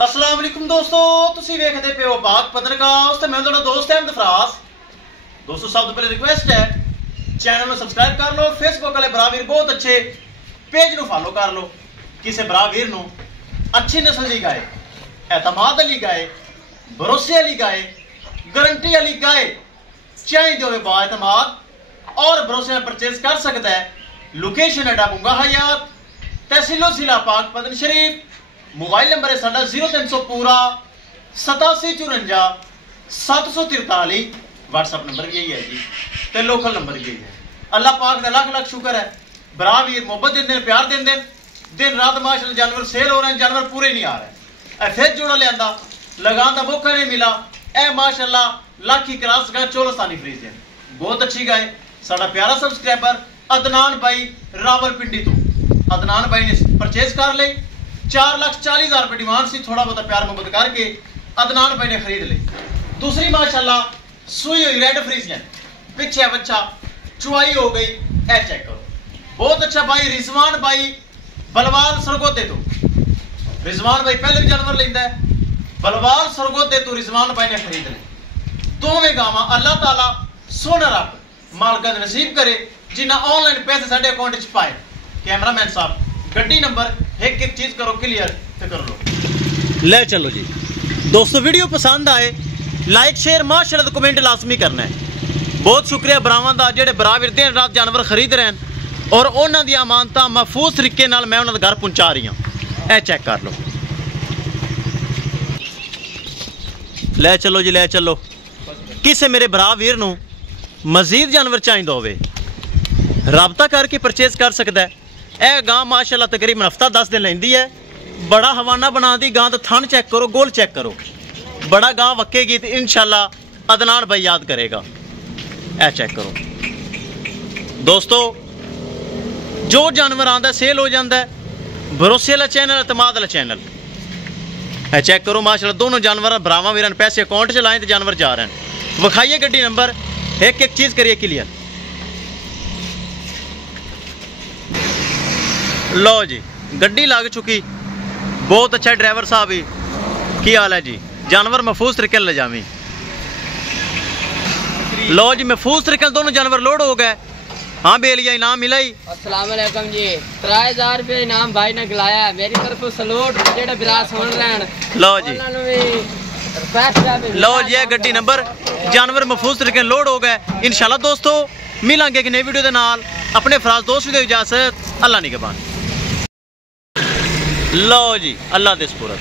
अस्सलाम वालेकुम दोस्तों, तुसी वेखदे पे हो पाक पत्रकास्ट ते मैं तुहाडा दोस्त अहमद फराज। दोस्तों सब तो पहले रिक्वेस्ट है चैनल में सब्सक्राइब कर लो, फेसबुक वाले बरावीर बहुत अच्छे पेज नु फॉलो कर लो। किसी बरावीर नु अच्छी नस्ल दी गाय, एतमाद वाली गाय, भरोसे वाली गाय, गारंटी वाली गाय चाहिए होवे बा एतमाद और भरोसे में परचेज कर सकता है। लोकेशन है डाबूंगा हयात, तहसीलो जिला पाक पतन शरीफ। मोबाइल नंबर है साडा 0300 पूरा 8754 743। व्हाट्सएप नंबर भी यही है जी, ते लोकल नंबर भी यही है। अल्लाह पाक का लाख लाख शुक्र है, बरावीर मोहब्बत देंदे, प्यार देंदे, दिन रात माशाअल्लाह जानवर सेल हो रहे हैं, जानवर पूरे नहीं आ रहे। फिर जोड़ा लिया लगान का मौका नहीं मिला, ए माशाअल्लाह लाखी क्रॉस गाय चोलस्तानी फ्रीजियन बहुत अच्छी गाय। साडा प्यारा सब्सक्राइबर अदनान भाई रावलपिंडी तो अदनान भाई ने परचेज कर ली। 4,40,000 रुपए डिमांड सी, थोड़ा बहुत प्यार मोहब्बत करके अदनान भाई ने खरीद ली। दूसरी माशाअल्लाह सुई हुई रेड फ्रीजियन, पीछे बच्चा चुआई हो गई, ए चेक करो बहुत अच्छा भाई। रिजवान भाई बलवाल सरगोदे तो, रिजवान भाई पहले भी जानवर लेंदा है, बलवाल सरगोदे तो रिजवान भाई ने खरीद ली। दोवें गावां अल्लाह ताला सोना रब मालका दे नसीब करे, जिन्ना ऑनलाइन पैसे साडे अकाउंट च पाए। कैमरामैन साहब गड्डी नंबर एक एक चीज करो क्लियर ते कर लो। ले चलो जी दोस्तों, वीडियो पसंद आए लाइक शेयर माशाअल्लाह तो कमेंट लाजमी करना है। बहुत शुक्रिया भरावां दा जेडे बराबर दिन रात जानवर खरीद रहे हैं और उन्हां दी अमानतां महफूज तरीके नाल मैं उन्हां दे घर पहुंचा रही हूं। ए चेक कर लो, ले चलो जी ले चलो। किसे मेरे भरा वीर नूं मजीद जानवर चाहिए होवे राबता करके परचेज कर सकता है। यह गां माशाअल्लाह तकरीबन हफ्ता 10 दिन लेंदी है। बड़ा हवाना बना दी गां, तो थन चेक करो, गोल चेक करो, बड़ा गां वक्केगी तो इंशाअल्लाह अदनान भाई याद करेगा। ए चेक करो दोस्तों, जो जानवर आंदा सेल हो जाता है, भरोसे वाला चैनल, एतमाद वाला चैनल। ए चेक करो माशाअल्लाह दोनों जानवर भरावां वीरां पैसे अकाउंट च लाए तो जानवर जा रहे हैं। विखाइए गड्डी नंबर, एक एक चीज़ करिए क्लियर। लो जी गड्डी लग चुकी, बहुत अच्छा ड्राइवर साहब ही की हाल है जी। जानवर महफूज तरीके ले जावी। लो जी महफूज तरीके दोनों जानवर लोड हो गए। हाँ बेलिया इनाम मिला ही। अस्सलाम वालेकुम जी, 3000 रुपये इनाम भाई ने खिलाया है। मेरी तरफ सलूट जेडे बिरास सुन रहे हैं। लो जी लो जी गड्डी नंबर, जानवर महफूज तरीके लोड हो गए। इंशाल्लाह दोस्तों मिलेंगे एक नई वीडियो के नाल। अपने फराज दोस्त भी इजाजत, अल्लाह निगहबान। लो जी अल्लाह दे सुपुर्द।